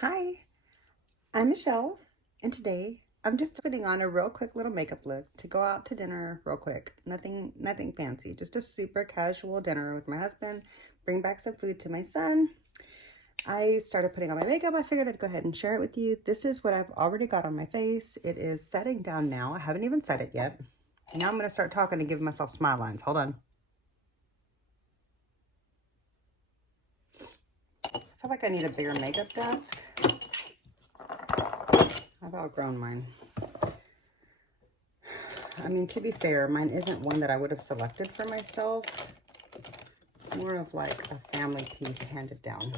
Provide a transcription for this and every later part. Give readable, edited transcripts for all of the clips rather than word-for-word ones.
Hi, I'm Michelle, and today I'm just putting on a real quick little makeup look to go out to dinner real quick. Nothing fancy, just a super casual dinner with my husband, bring back some food to my son. I started putting on my makeup. I figured I'd go ahead and share it with you. This is what I've already got on my face. It is setting down now. I haven't even set it yet. Now I'm going to start talking and give myself smile lines. Hold on. I feel like I need a bigger makeup desk. I've outgrown mine. I mean, to be fair, mine isn't one that I would have selected for myself. It's more of like a family piece handed down.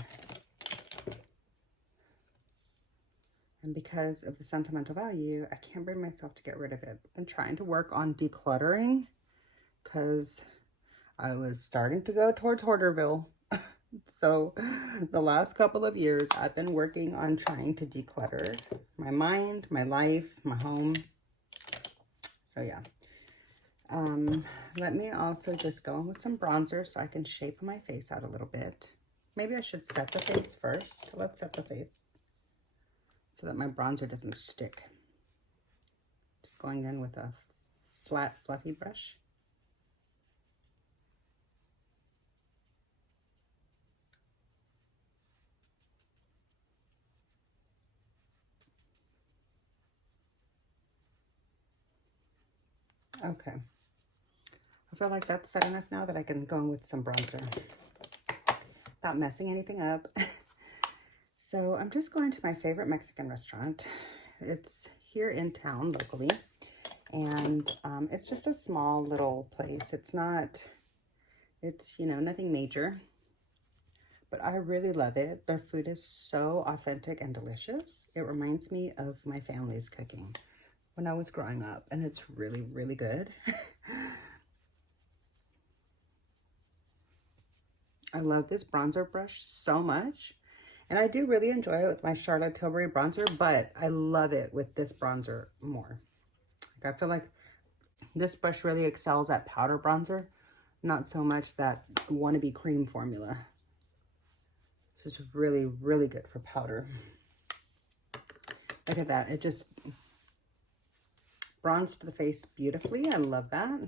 And because of the sentimental value, I can't bring myself to get rid of it. I'm trying to work on decluttering because I was starting to go towards Hoarderville. So the last couple of years, I've been working on trying to declutter my mind, my life, my home. So yeah. Let me also just go in with some bronzer so I can shape my face out a little bit. Maybe I should set the face first. Let's set the face so that my bronzer doesn't stick. Just going in with a flat, fluffy brush. Okay. I feel like that's set enough now that I can go in with some bronzer without messing anything up. So I'm just going to my favorite Mexican restaurant. It's here in town locally, and it's just a small little place. It's you know, nothing major, but I really love it. Their food is so authentic and delicious. It reminds me of my family's cooking when I was growing up, and it's really, really good. I love this bronzer brush so much. And I do really enjoy it with my Charlotte Tilbury bronzer, but I love it with this bronzer more. Like I feel like this brush really excels at powder bronzer, not so much that wannabe cream formula. This is really, really good for powder. Look at that. It just bronzed the face beautifully. I love that.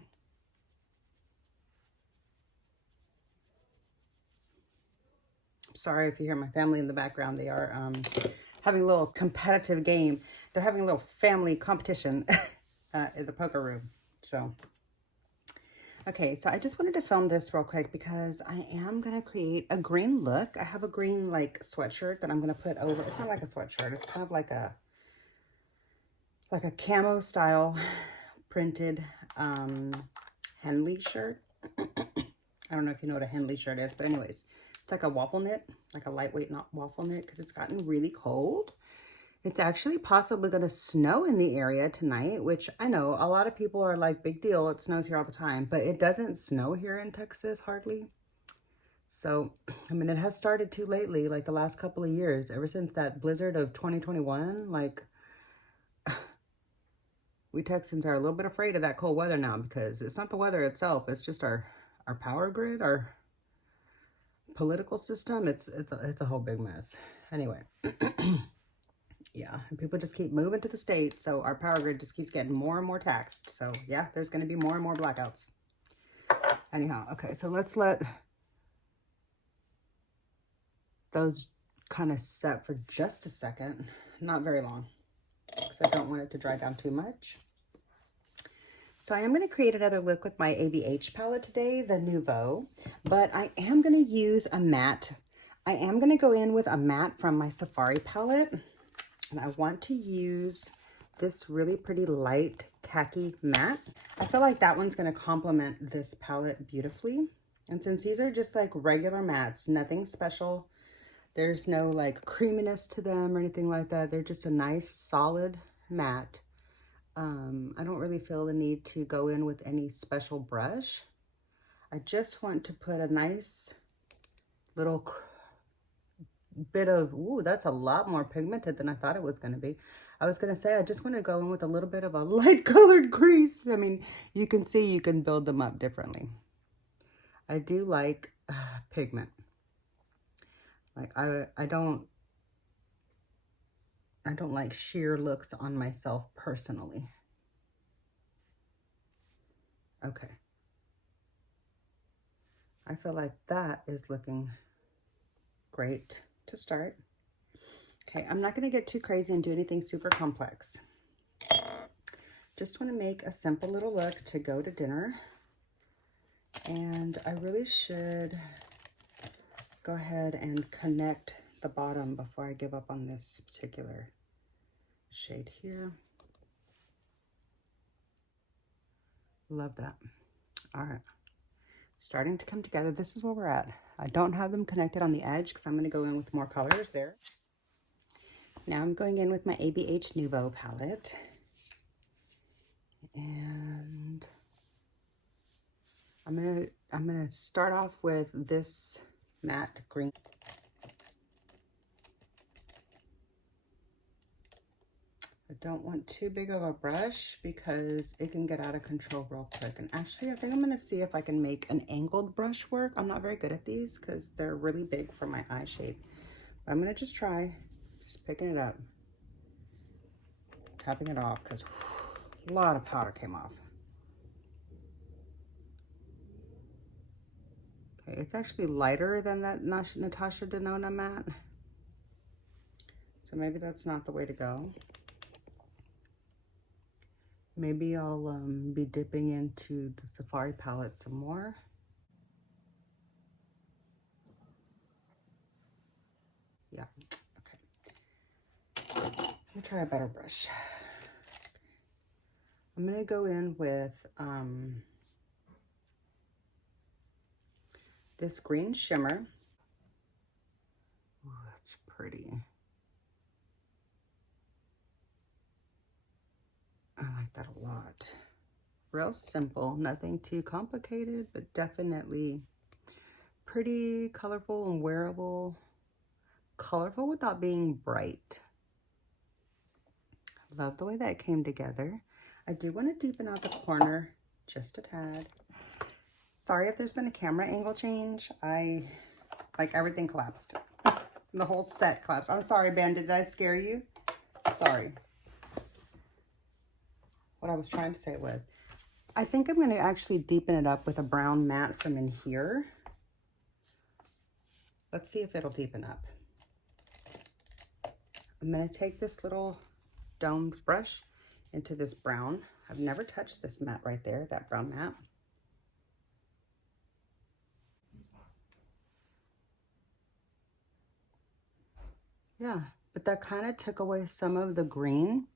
Sorry if you hear my family in the background. They are having a little competitive game. They're having a little family competition in the poker room. So, okay, so I just wanted to film this real quick because I am going to create a green look. I have a green like sweatshirt that I'm going to put over. It's not like a sweatshirt. It's kind of like a camo style printed Henley shirt. I don't know if you know what a Henley shirt is, but anyways, it's like a waffle knit, like a lightweight waffle knit because it's gotten really cold. It's actually possibly going to snow in the area tonight, which I know a lot of people are like, big deal, it snows here all the time, but it doesn't snow here in Texas hardly. So, I mean, it has started too lately, like the last couple of years, ever since that blizzard of 2021, like we Texans are a little bit afraid of that cold weather now because it's not the weather itself, it's just our power grid, our political system. It's a whole big mess. Anyway. Yeah, and people just keep moving to the States, so our power grid just keeps getting more and more taxed. So yeah, there's going to be more and more blackouts. Anyhow, okay, so let's let those kind of set for just a second. Not very long, because I don't want it to dry down too much. So I am going to create another look with my ABH palette today, the Nouveau, but I am going to use a matte. I am going to go in with a matte from my Safari palette. And I want to use this really pretty light khaki matte. I feel like that one's going to complement this palette beautifully. And since these are just like regular mattes, nothing special, there's no like creaminess to them or anything like that. They're just a nice solid matte. I don't really feel the need to go in with any special brush. I just want to put a nice little bit of, ooh, that's a lot more pigmented than I thought it was going to be. I was going to say, I just want to go in with a little bit of a light colored crease. I mean, you can see you can build them up differently. I do like pigment. Like I don't I don't like sheer looks on myself personally. Okay. I feel like that is looking great to start. Okay, I'm not going to get too crazy and do anything super complex. Just want to make a simple little look to go to dinner. And I really should go ahead and connect the bottom before I give up on this particular shade here. Love that. All right. Starting to come together. This is where we're at. I don't have them connected on the edge because I'm going to go in with more colors there. Now I'm going in with my ABH Nouveau palette. And I'm gonna start off with this matte green. I don't want too big of a brush because it can get out of control real quick. And actually, I think I'm gonna see if I can make an angled brush work. I'm not very good at these because they're really big for my eye shape. But I'm gonna just try, just picking it up, tapping it off because a lot of powder came off. Okay, it's actually lighter than that Natasha Denona matte. So maybe that's not the way to go. Maybe I'll be dipping into the Safari palette some more. Yeah, okay. Let me try a better brush. I'm gonna go in with this green shimmer. Ooh, that's pretty. I like that a lot. Real simple, nothing too complicated, but definitely pretty colorful and wearable. Colorful without being bright. Love the way that came together. I do want to deepen out the corner just a tad. Sorry if there's been a camera angle change. Like everything collapsed. The whole set collapsed. I'm sorry, Ben. Did I scare you? Sorry. What I was trying to say was, I think I'm going to actually deepen it up with a brown matte from in here. Let's see if it'll deepen up. I'm going to take this little domed brush into this brown. I've never touched this matte right there, that brown matte. Yeah, but that kind of took away some of the green,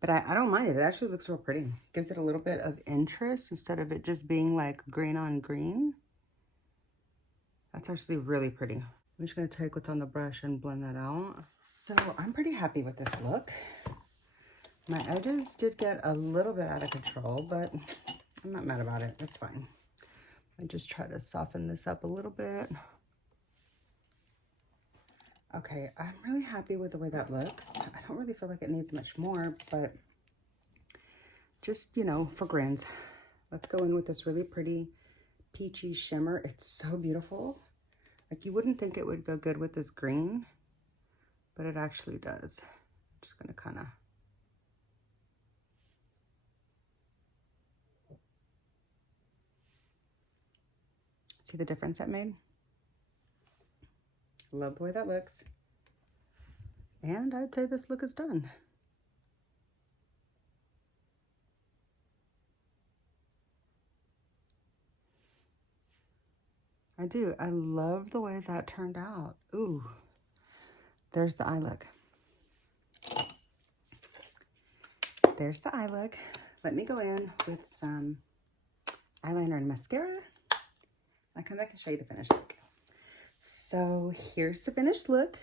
but I don't mind it. It actually looks real pretty. Gives it a little bit of interest instead of it just being like green on green. That's actually really pretty. I'm just gonna take what's on the brush and blend that out. So I'm pretty happy with this look. My edges did get a little bit out of control, but I'm not mad about it. It's fine. I just try to soften this up a little bit. Okay, I'm really happy with the way that looks. I don't really feel like it needs much more, but just, you know, for grins. Let's go in with this really pretty peachy shimmer. It's so beautiful. Like, you wouldn't think it would go good with this green, but it actually does. I'm just gonna kind of see the difference that made. Love the way that looks. And I'd say this look is done. I do. I love the way that turned out. Ooh, there's the eye look. There's the eye look. Let me go in with some eyeliner and mascara. I'll come back and show you the finished look. So here's the finished look.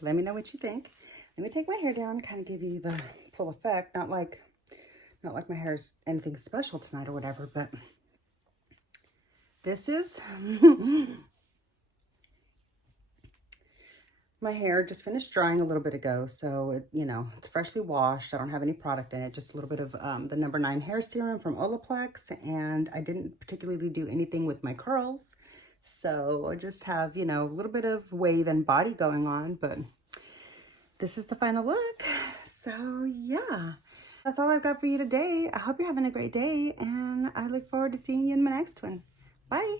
Let me know what you think. Let me take my hair down, kind of give you the full effect. Not like my hair is anything special tonight or whatever, but this is My hair just finished drying a little bit ago, so it's freshly washed. I don't have any product in it, just a little bit of the number 9 hair serum from Olaplex, and I didn't particularly do anything with my curls. So I just have, a little bit of wave and body going on, but this is the final look. So yeah, that's all I've got for you today. I hope you're having a great day, and I look forward to seeing you in my next one. Bye.